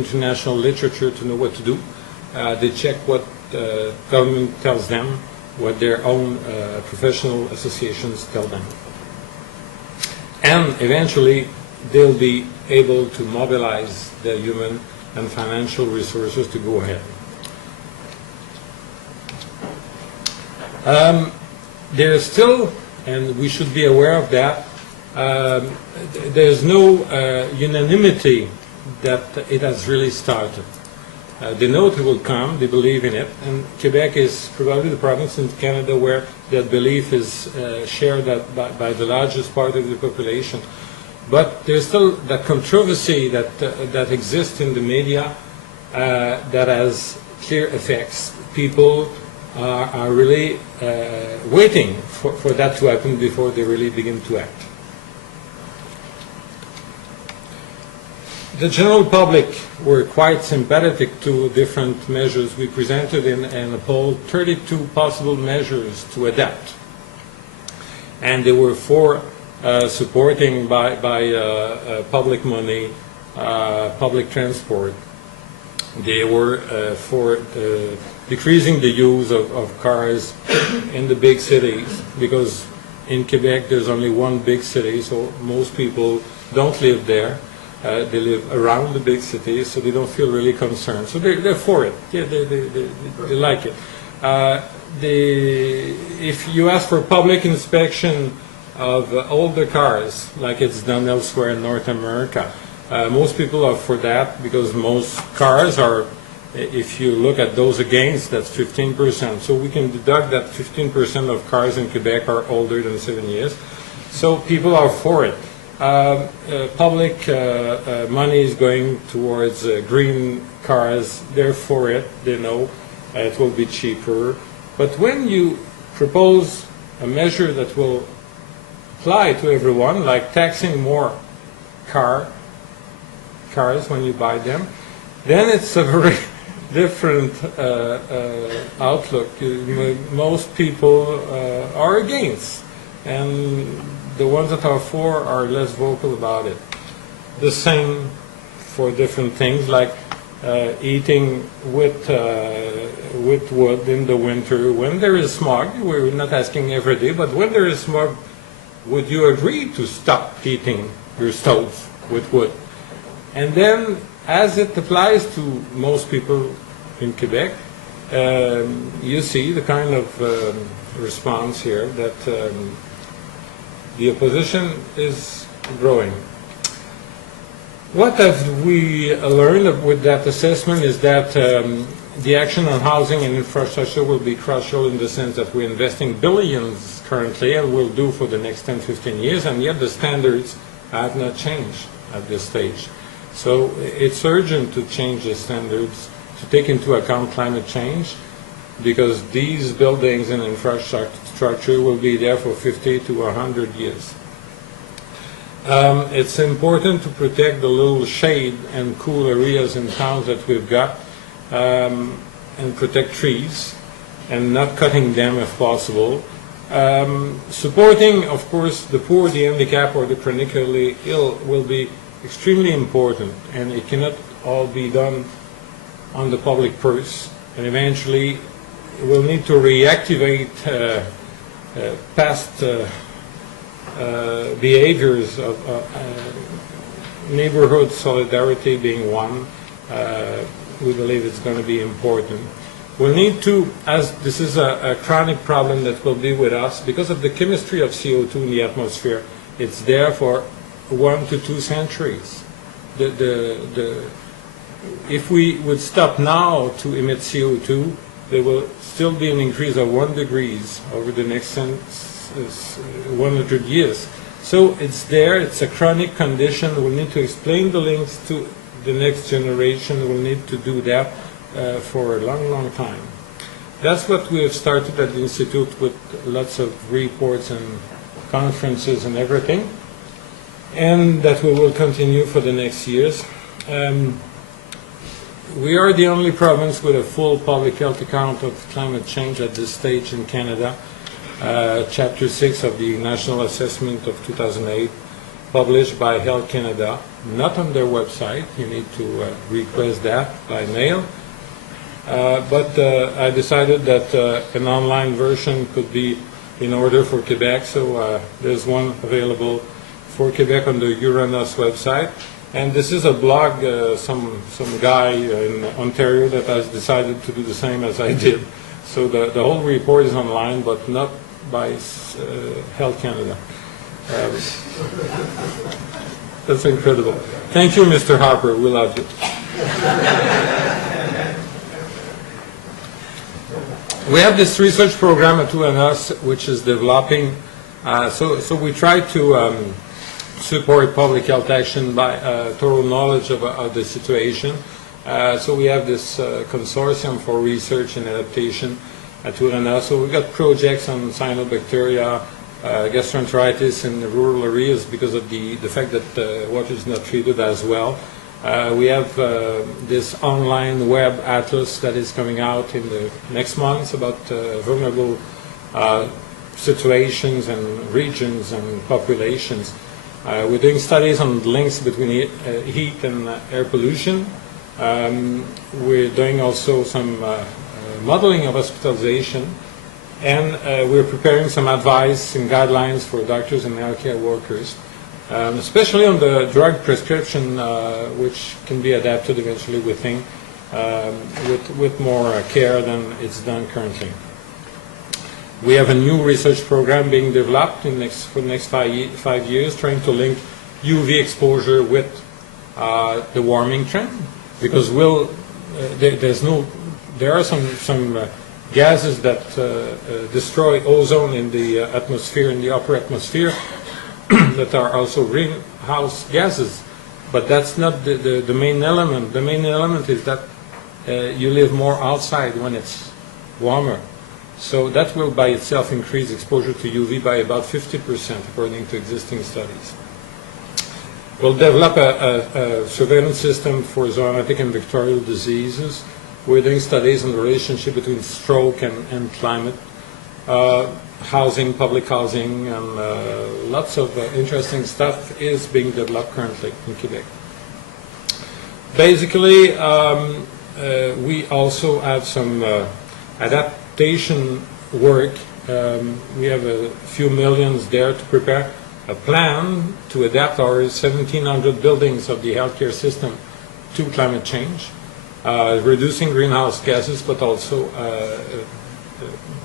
international literature to know what to do. They check what government tells them, what their own professional associations tell them. And eventually, they'll be able to mobilize the human and financial resources to go ahead. There's still, and we should be aware of that, there's no unanimity that it has really started. They know it will come, they believe in it, and Quebec is probably the province in Canada where that belief is shared by the largest part of the population. But there's still that controversy that exists in the media that has clear effects. People are really waiting for that to happen before they really begin to act. The general public were quite sympathetic to different measures we presented in a poll, 32 possible measures to adapt. And they were for supporting by public money, public transport. They were for decreasing the use of cars in the big cities, because in Quebec there's only one big city, so most people don't live there. They live around the big cities, so they don't feel really concerned. So they're for it. Yeah, they like it. If you ask for public inspection of older cars, like it's done elsewhere in North America, most people are for that, because most cars are, if you look at those against, that's 15%. So we can deduct that 15% of cars in Quebec are older than 7 years. So people are for it. Public money is going towards green cars. They're for it. They know it will be cheaper. But when you propose a measure that will apply to everyone, like taxing more cars when you buy them, then it's a very different outlook. Most people are against, and the ones that are for are less vocal about it. The same for different things, like eating with wood in the winter when there is smog. We're not asking every day, but when there is smog, would you agree to stop heating your stove with wood? And then, as it applies to most people in Quebec, you see the kind of response here that the opposition is growing. What have we learned with that assessment is that the action on housing and infrastructure will be crucial, in the sense that we're investing billions currently and will do for the next 10-15 years, and yet the standards have not changed at this stage. So it's urgent to change the standards to take into account climate change, because these buildings and infrastructure will be there for 50 to 100 years. It's important to protect the little shade and cool areas in towns that we've got, and protect trees and not cutting them if possible. Supporting, of course, the poor, the handicapped, or the chronically ill will be extremely important, and it cannot all be done on the public purse, and eventually we'll need to reactivate past behaviors of neighborhood solidarity being one. We believe it's going to be important. We'll need to, as this is a chronic problem that will be with us, because of the chemistry of CO2 in the atmosphere, it's there for 1 to 2 centuries. If we would stop now to emit CO2, there will still be an increase of 1 degree over the next 100 years. So it's there, it's a chronic condition. We'll need to explain the links to the next generation. We'll need to do that for a long, long time. That's what we have started at the Institute, with lots of reports and conferences and everything, and that we will continue for the next years. We are the only province with a full public health account of climate change at this stage in Canada. Chapter 6 of the National Assessment of 2008, published by Health Canada. not on their website. You need to request that by mail. But I decided that an online version could be in order for Quebec, so there's one available for Quebec on the Uranus website. And this is a blog, some guy in Ontario that has decided to do the same as I did. So the whole report is online, but not by Health Canada. That's incredible. Thank you, Mr. Harper. We love you. We have this research program at UNS, which is developing. So we try to support public health action by thorough knowledge of the situation. So we have this consortium for research and adaptation at UNS. So we've got projects on cyanobacteria, gastroenteritis in the rural areas because of the fact that water is not treated as well. We have this online web atlas that is coming out in the next months about vulnerable situations and regions and populations. We're doing studies on links between heat and air pollution. We're doing also some modeling of hospitalization, and we're preparing some advice and guidelines for doctors and healthcare workers. Especially on the drug prescription, which can be adapted eventually, we think, with more care than it's done currently. We have a new research program being developed for the next 5 years, trying to link UV exposure with the warming trend, because there are some gases that destroy ozone in the atmosphere, in the upper atmosphere, that are also greenhouse gases, but that's not the main element. The main element is that you live more outside when it's warmer. So that will by itself increase exposure to UV by about 50% according to existing studies. We'll develop a surveillance system for zoonotic and vectorial diseases. We're doing studies on the relationship between stroke and climate. Housing, public housing, and lots of interesting stuff is being developed currently in Quebec. Basically, we also have some adaptation work. We have a few millions there to prepare a plan to adapt our 1,700 buildings of the healthcare system to climate change, reducing greenhouse gases, but also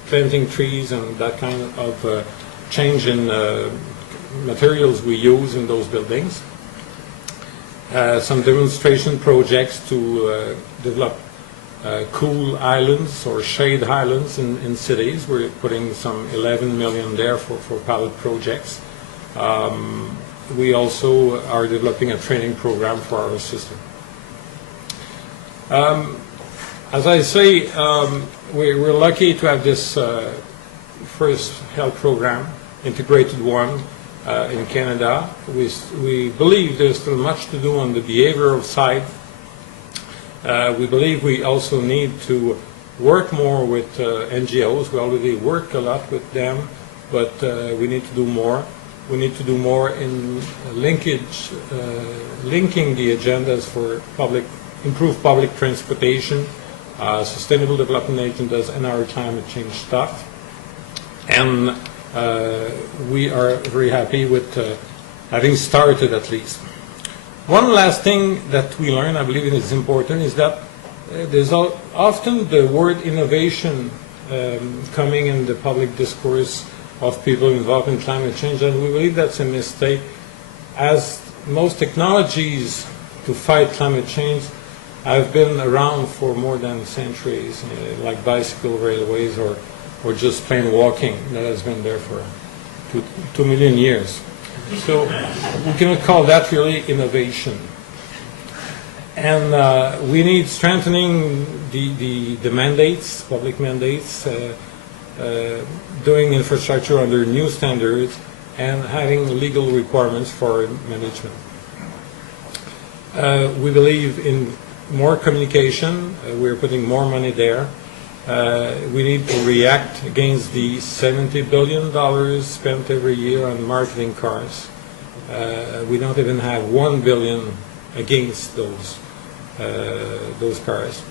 planting trees and that kind of change in materials we use in those buildings. Some demonstration projects to develop cool islands or shade islands in cities. We're putting some 11 million there for pilot projects. We also are developing a training program for our system. As I say, we're lucky to have this first health program, integrated one, in Canada. We believe there's still much to do on the behavioral side. We believe we also need to work more with NGOs. We already work a lot with them, but we need to do more. We need to do more in linking the agendas for improved public transportation, sustainable development agendas, and our climate change stuff. And we are very happy with having started at least. One last thing that we learned, I believe it is important, is that there's often the word innovation coming in the public discourse of people involved in climate change, and we believe that's a mistake, as most technologies to fight climate change have been around for more than centuries, like bicycle railways or just plain walking that has been there for 2 million years. So we cannot call that really innovation. And we need strengthening the mandates, public mandates, doing infrastructure under new standards, and having legal requirements for management. We believe in more communication. We're putting more money there. We need to react against the $70 billion spent every year on marketing cars. We don't even have 1 billion against those cars.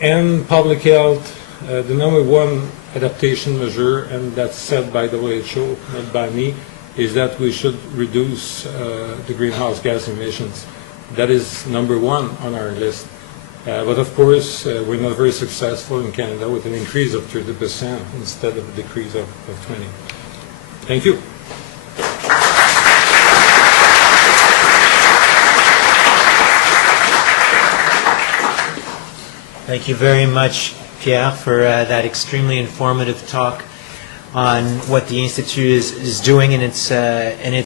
And public health, the number one adaptation measure, and that's said by the WHO, not by me, is that we should reduce the greenhouse gas emissions. That is number one on our list. But of course, we're not very successful in Canada with an increase of 30% instead of a decrease of 20%. Thank you. Thank you very much, Pierre, for that extremely informative talk on what the Institute is doing in its